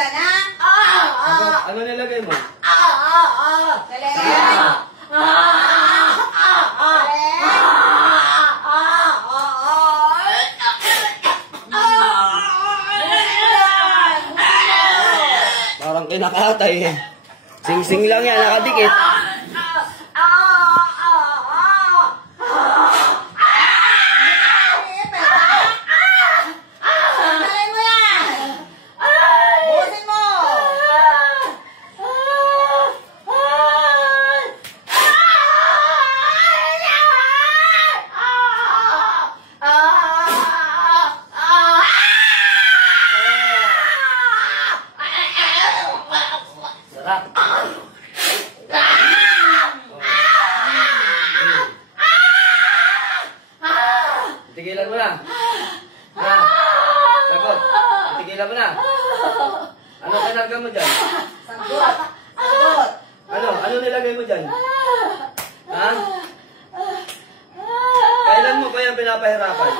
yan, ha? Ano nilagay mo? Parang kinakatay eh. Sing-sing lang yan, nakadikit. Tigilan mo na. Sagot. Tigilan mo na. Ano kinarga mo dyan? Sagot. Ano nilagay mo dyan? Ha? Kailan mo pa yan pinapahirapan?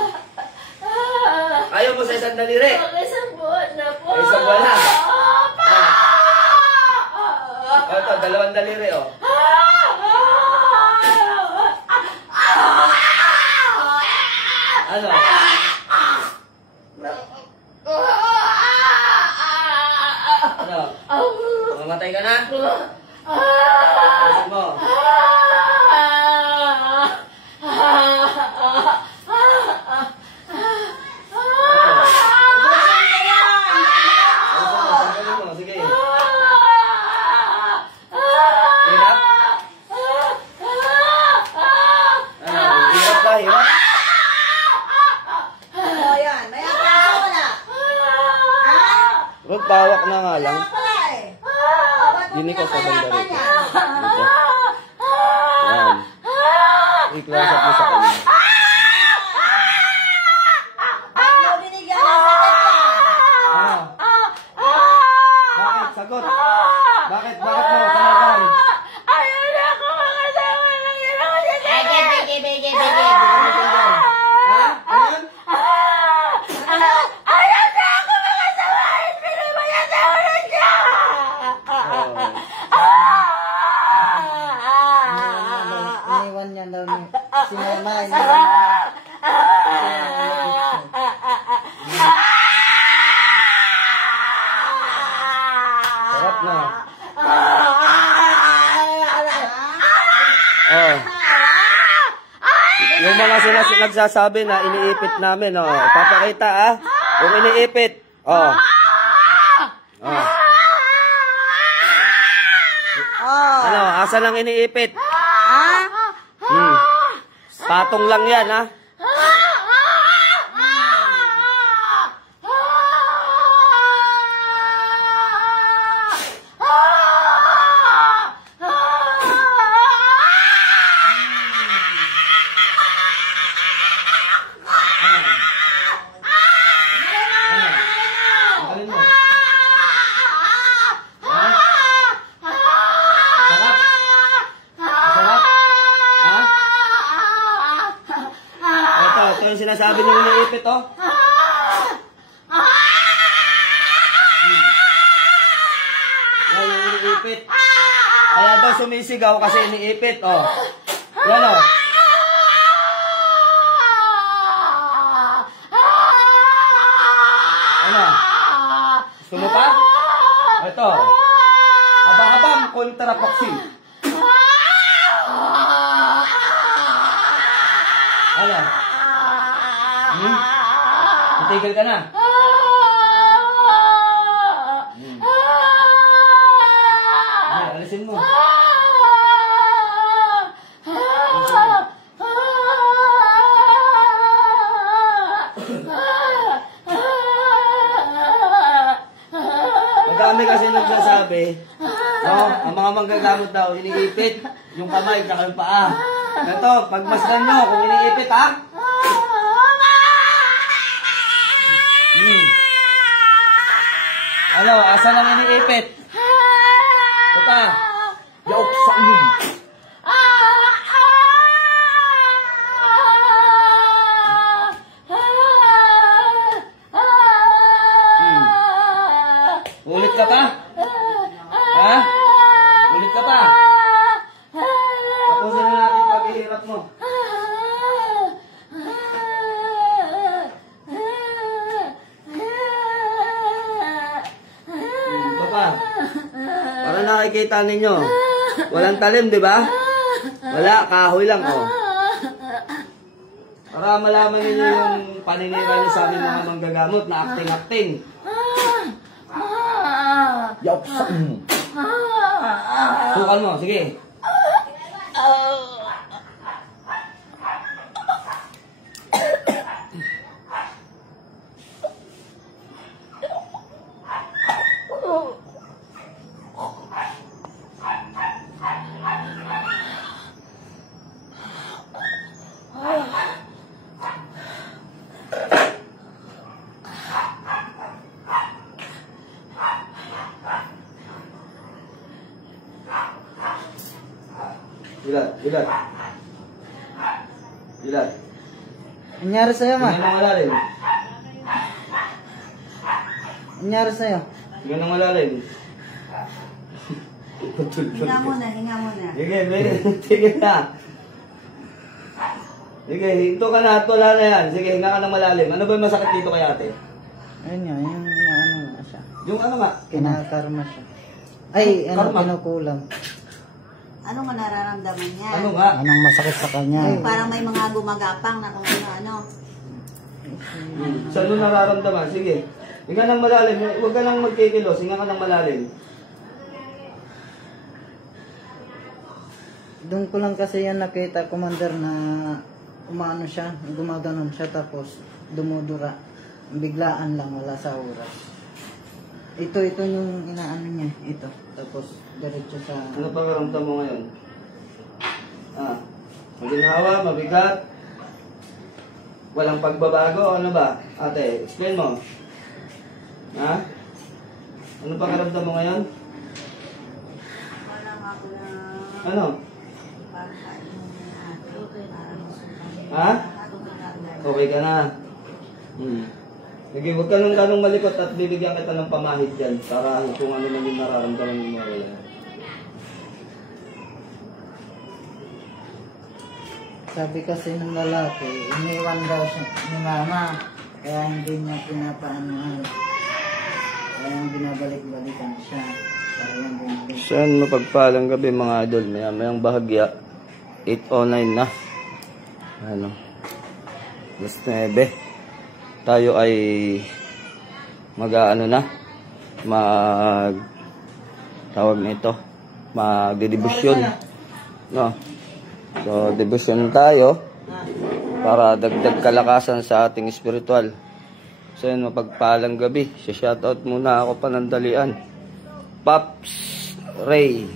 Ayaw mo sa isang daliri? Isang buwan na po. Isang buwan na. Ito, 2 daliri oh. Ano? Ano? Mamatay ka na? Alisin mo. Alisin mo, sige. Hirap? Ano? Hirap ba? Hirap? Huwag bawak na nga lang. Gini ka sa bandari ko. Dito. Yan. I-close up mo sa kanya. Bakit? Sagot. Bakit? Bakit mo? Talagang. Ayun ako makasama lang yun ako siya. Bege. Ha? Ano? Ayaw na ako makasamahin. Pinabayasawa na siya. Iniwan niya daw ni si Mama. Sarap na. Oh. Yung mga nagsasabi na iniipit namin, oh. Papakita, ah. Kung iniipit. Oh. Oh. Ano, asan ang iniipit? Patong lang yan, ha? Ito yung sinasabi niyo iniipit, oh. Yan yung iniipit. Kaya daw sumisigaw kasi iniipit, oh. Yan, oh. Ano? Gusto mo pa? Ito. Abang-abang kontrapoksi. Ano? Titigil ka na. Alisin mo. Madami kasi nagsasabi, no, ang mga manggagamot daw, iniipit yung kamay at yung paa. Ito, pagmasdan nyo kung iniipit, ha? Ano, asan ang iniipit? Ito pa. Yaok sa inyong. Ulit ka pa? Ha? Ulit ka pa? Tapusin na natin yung paghihirap mo. Ito pa. Para nakikita ninyo. Walang talim, di ba? Wala, kahoy lang, oh. Para malaman ninyo yung paninira niyo sa aming mga manggagamot na acting-acting. Yup. Sukan mo, sige. Gilat. Nangyari sa'yo, ma? Tingnan ng malalim. Nangyari sa'yo? Tingnan ng malalim. Hinga muna. Sige, sige na. Sige, hinto ka na at wala na yan. Sige, hinga ka ng malalim. Ano ba yung masakit dito kay ate? Ayun nga, yung inaano nga siya. Yung ano nga? Kinakarma siya. Ay, ano, Karma? kinukulam. Ano nga nararamdaman niya? Ano nga? Anong masakit sa kanya? Parang may mga gumagapang na kung ano. Saan mo nararamdaman? Sige. Hinga ng malalim. Huwag ka nang magkikilos. Hinga ka ng malalim. Doon ko lang kasi yan nakita, Commander, na umano siya, gumaganon siya, tapos dumudura. Biglaan lang, wala sa oras. Ito yung inaano niya, ito. Tapos, diretso sa... Ano pa karamdam mo ngayon? Maginhawa, mabigat, walang pagbabago, ano ba? Ate, explain mo. Ha? Ano pa karamdam mo ngayon? Wala nga ako na... Ano? Ha? Okay ka na? Sige, huwag ka nang ganong malikot at bibigyan kita ng pamahid dyan para kung ano man yung nararamdaman mo wala. Sabi kasi ng lalaki, iniwan daw siya ni mama, kaya hindi niya pinapaanohan. Kaya binabalik-balikan siya. Kaya binabalik. Saan mapagpalang gabi mga idol, mayang bahagya, 8:09 na. Ano? Alas 9. Tayo ay mag-ano na, tawag nito, mag-debusyon. No? So, debusyon tayo para dagdag kalakasan sa ating spiritual. So, yun, mapagpalang gabi. Shoutout muna ako panandalian. Pops Ray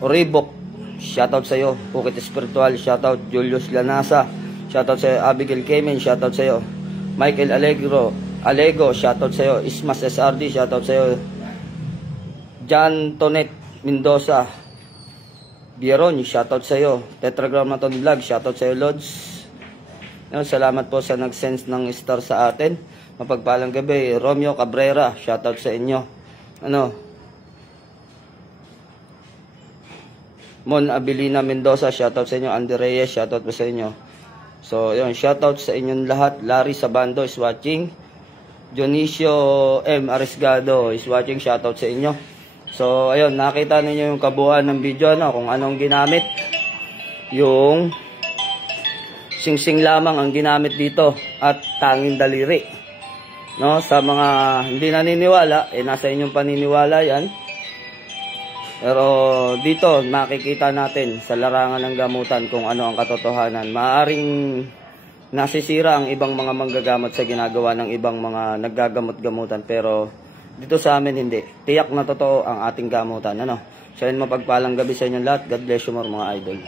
Oribok, shoutout sa'yo. Pukit Spiritual, shoutout. Julius Lanasa, shoutout sa'yo. Abigail Kemen, shoutout sa'yo. Michael Alego, shoutout sa'yo. Ismas SRD, shoutout sa'yo. John Tonet Mendoza Bieron, shoutout sa'yo. Tetragrammaton Vlog, shoutout sa'yo, Lods. Salamat po sa nag-sense ng star sa atin. Mapagpalang gabi. Romeo Cabrera, shoutout sa inyo. Mon Abilina Mendoza, shoutout sa inyo. Andy Reyes, shoutout po sa inyo. So, yun, shoutout sa inyong lahat. Larry Sabando is watching. Dionisio M. Arisgado is watching. Shoutout sa inyo. So, ayun, nakita ninyo yung kabuuan ng video, kung anong ginamit. Yung singsing lamang ang ginamit dito at tanging daliri. No, sa mga hindi naniniwala, nasa inyong paniniwala yan. Pero dito makikita natin sa larangan ng gamutan kung ano ang katotohanan. Maaring nasisira ang ibang mga manggagamot sa ginagawa ng ibang mga naggagamot-gamutan, pero dito sa amin hindi. Tiyak na totoo ang ating gamutan. So yun, mapagpalang gabi sa inyong lahat. God bless you more mga idol.